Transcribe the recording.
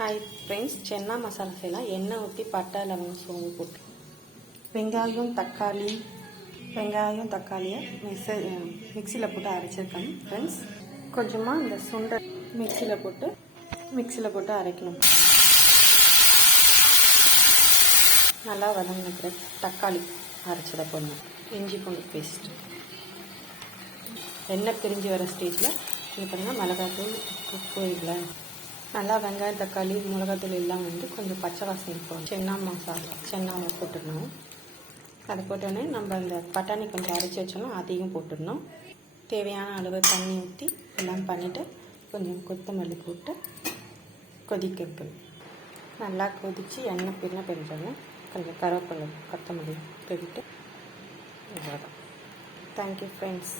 Hi friends चना मसाला செய்யலாம் எண்ணெய் ஊற்றி பட்டை லவங்கம் சோம்பு போட்டு வெங்காயம் தக்காளியை மிக்ஸியில் போட்டு அரைச்சிருக்கேன் ஃப்ரெண்ட்ஸ். கொஞ்சமாக இந்த சுண்டை மிக்ஸியில் போட்டு அரைக்கணும். நல்லா வதங்கின தக்காளி அரைச்சதை போடணும். இஞ்சி பூண்டு பேஸ்ட் எண்ணெய் பிரிஞ்சு வர ஸ்டேஜில் இது பண்ணிங்கன்னா மிளகாத்தூள் உப்பு இல்லை நல்லா வெங்காயம் தக்காளி மிளகாத்தூள் எல்லாம் கொஞ்சம் பச்சை வாசனை போகும். சென்னா மசாலா சென்னாவை போட்டுடணும். அதை போட்டோன்னே நம்ம இந்த பட்டாணி கொஞ்சம் அரைச்சி வச்சோம்னா அதையும் போட்டுடணும். தேவையான அளவு தண்ணி ஊற்றி எல்லாம் பண்ணிவிட்டு கொஞ்சம் கொத்தமல்லி போட்டு கொதிக்க வைக்கணும். நல்லா கொதித்து எண்ணெய் பிரிஞ்சோன்னே கொஞ்சம் கருவேப்பிலை கொத்தமல்லி போட்டுட்டு இவ்வளோதான். Thank you friends.